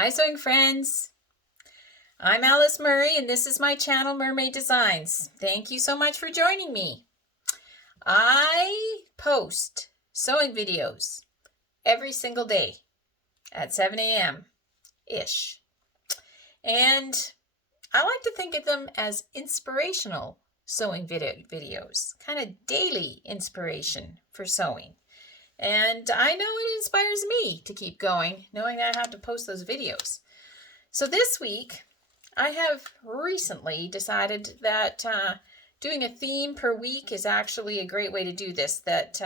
Hi sewing friends, I'm Alice Murray and this is my channel Murr-made Designs. Thank you so much for joining me. I post sewing videos every single day at 7 a.m. ish. And I like to think of them as inspirational sewing videos, kind of daily inspiration for sewing. And I know it inspires me to keep going, knowing that I have to post those videos. So this week, I have recently decided that doing a theme per week is actually a great way to do this. That,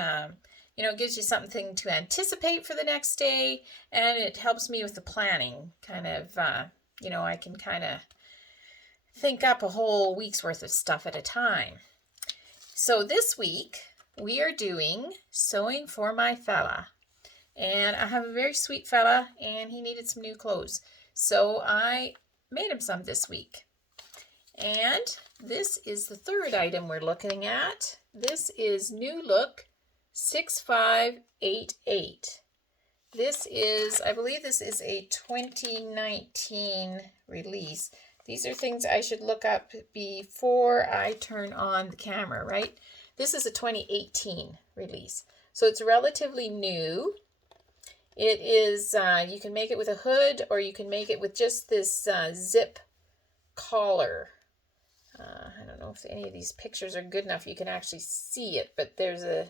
it gives you something to anticipate for the next day, and it helps me with the planning. Kind of, I can kind of think up a whole week's worth of stuff at a time. So this week, we are doing Sewing for My Fella. And I have a very sweet fella, and he needed some new clothes. So I made him some this week. And this is the third item we're looking at. This is NewLook 6588. This is, I believe this is a 2019 release. These are things I should look up before I turn on the camera, right? This is a 2018 release, so it's relatively new. It is, you can make it with a hood, or you can make it with just this zip collar. I don't know if any of these pictures are good enough you can actually see it, but there's a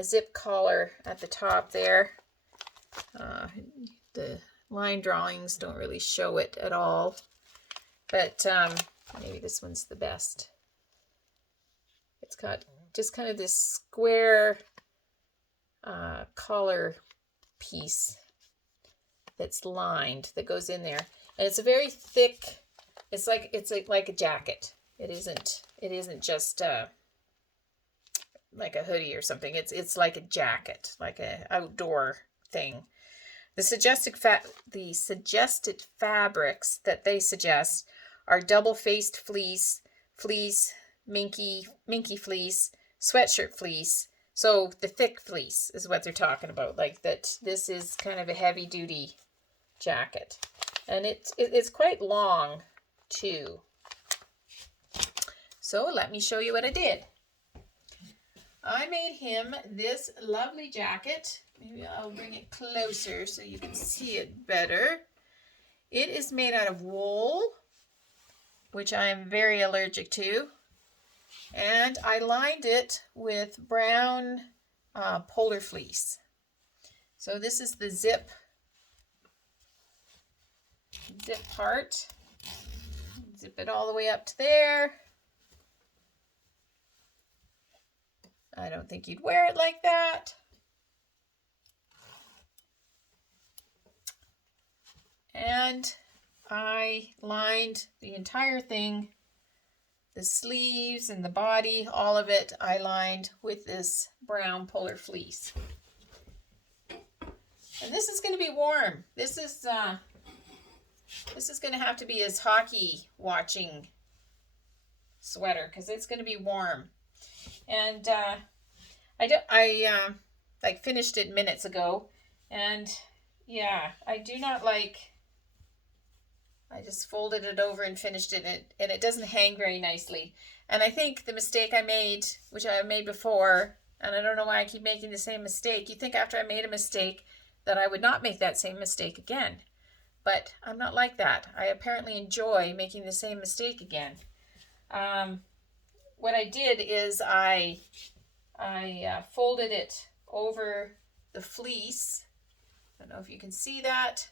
zip collar at the top there. The line drawings don't really show it at all, but maybe this one's the best. It's got just kind of this square collar piece that's lined that goes in there, and it's a very thick. It's like a jacket. It isn't just like a hoodie or something. It's like a jacket, like a outdoor thing. The suggested fabrics that they suggest are double-faced fleece, minky fleece, sweatshirt fleece. So the thick fleece is what they're talking about, like that. This is kind of a heavy duty jacket, and it's quite long too. So let me show you what I did. I made him this lovely jacket. Maybe I'll bring it closer so you can see it better. It is made out of wool, which I am very allergic to. And I lined it with brown polar fleece. So this is the zip part. Zip it all the way up to there. I don't think you'd wear it like that. And I lined the entire thing. The sleeves and the body, all of it, I lined with this brown polar fleece. And this is going to be warm. This is going to have to be his hockey watching sweater, because it's going to be warm. And I finished it minutes ago, and yeah, I do not like. I just folded it over and finished it, and it doesn't hang very nicely. And I think the mistake I made, which I have made before, and I don't know why I keep making the same mistake. You'd think after I made a mistake that I would not make that same mistake again. But I'm not like that. I apparently enjoy making the same mistake again. What I did is I folded it over the fleece. I don't know if you can see that.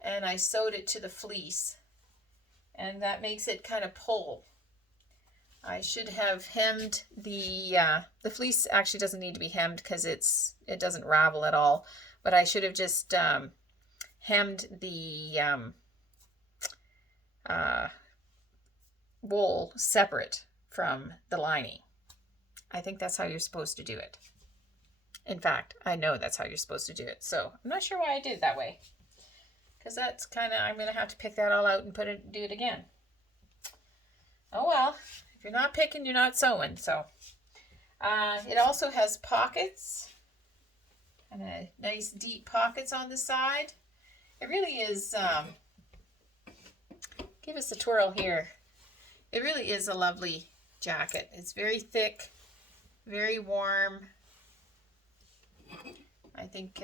And I sewed it to the fleece, and that makes it kind of pull. I should have hemmed the fleece. Actually doesn't need to be hemmed because it doesn't ravel at all, but I should have just hemmed the wool separate from the lining. I think that's how you're supposed to do it. In fact, I know that's how you're supposed to do it, so I'm not sure why I did it that way. Because that's kind of, I'm going to have to pick that all out and do it again. Oh well, if you're not picking, you're not sewing. So it also has pockets, and a nice deep pockets on the side. It really is, give us a twirl here. It really is a lovely jacket. It's very thick, very warm. I think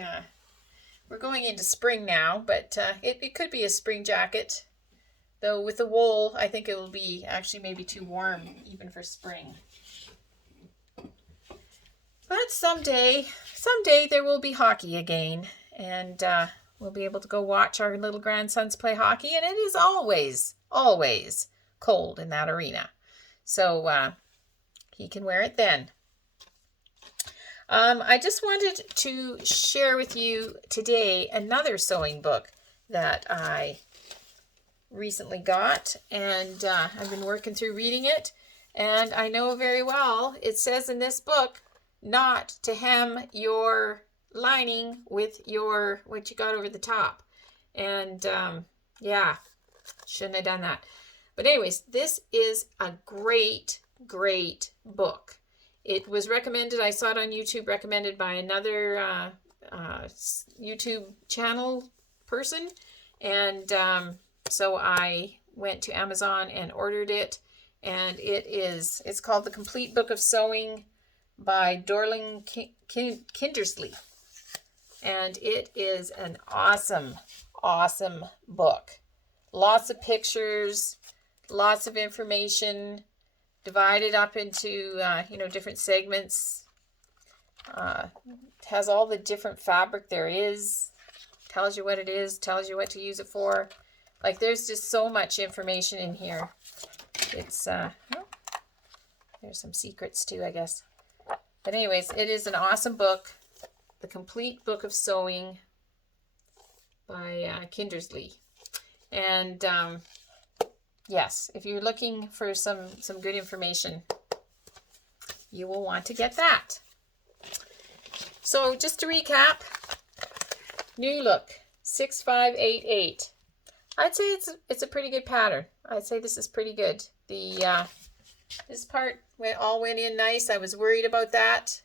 we're going into spring now, but it could be a spring jacket. Though with the wool, I think it will be actually maybe too warm even for spring. But someday there will be hockey again, and we'll be able to go watch our little grandsons play hockey, and it is always, always cold in that arena. So he can wear it then. I just wanted to share with you today another sewing book that I recently got, and I've been working through reading it, and I know very well it says in this book not to hem your lining with your what you got over the top, and yeah, shouldn't have done that. But anyways, this is a great book. It was recommended, I saw it on YouTube, recommended by another YouTube channel person, and so I went to Amazon and ordered it, and it's called The Complete Book of Sewing by Dorling Kindersley, and it is an awesome book. Lots of pictures, lots of information, divided up into different segments. Has all the different fabric there is, tells you what it is, tells you what to use it for. Like, there's just so much information in here. It's there's some secrets too, I guess. But anyways, it is an awesome book, The Complete Book of Sewing by Kindersley. And yes, if you're looking for some good information, you will want to get that. So just to recap, NewLook 6588. I'd say it's a pretty good pattern. I'd say this is pretty good. The this part went in nice. I was worried about that.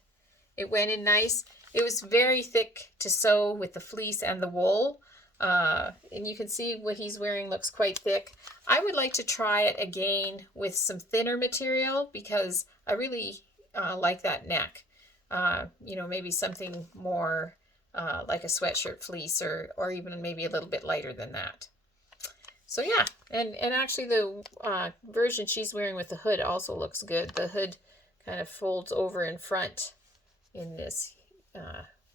It went in nice. It was very thick to sew with the fleece and the wool. And you can see what he's wearing looks quite thick. I would like to try it again with some thinner material because I really like that neck. Maybe something more like a sweatshirt fleece or even maybe a little bit lighter than that. So yeah, and actually the version she's wearing with the hood also looks good. The hood kind of folds over in front in this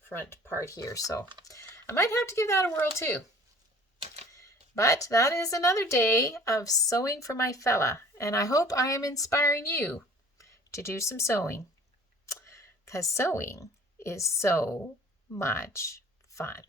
front part here. So I might have to give that a whirl too. But that is another day of sewing for my fella. And I hope I am inspiring you to do some sewing. Because sewing is so much fun.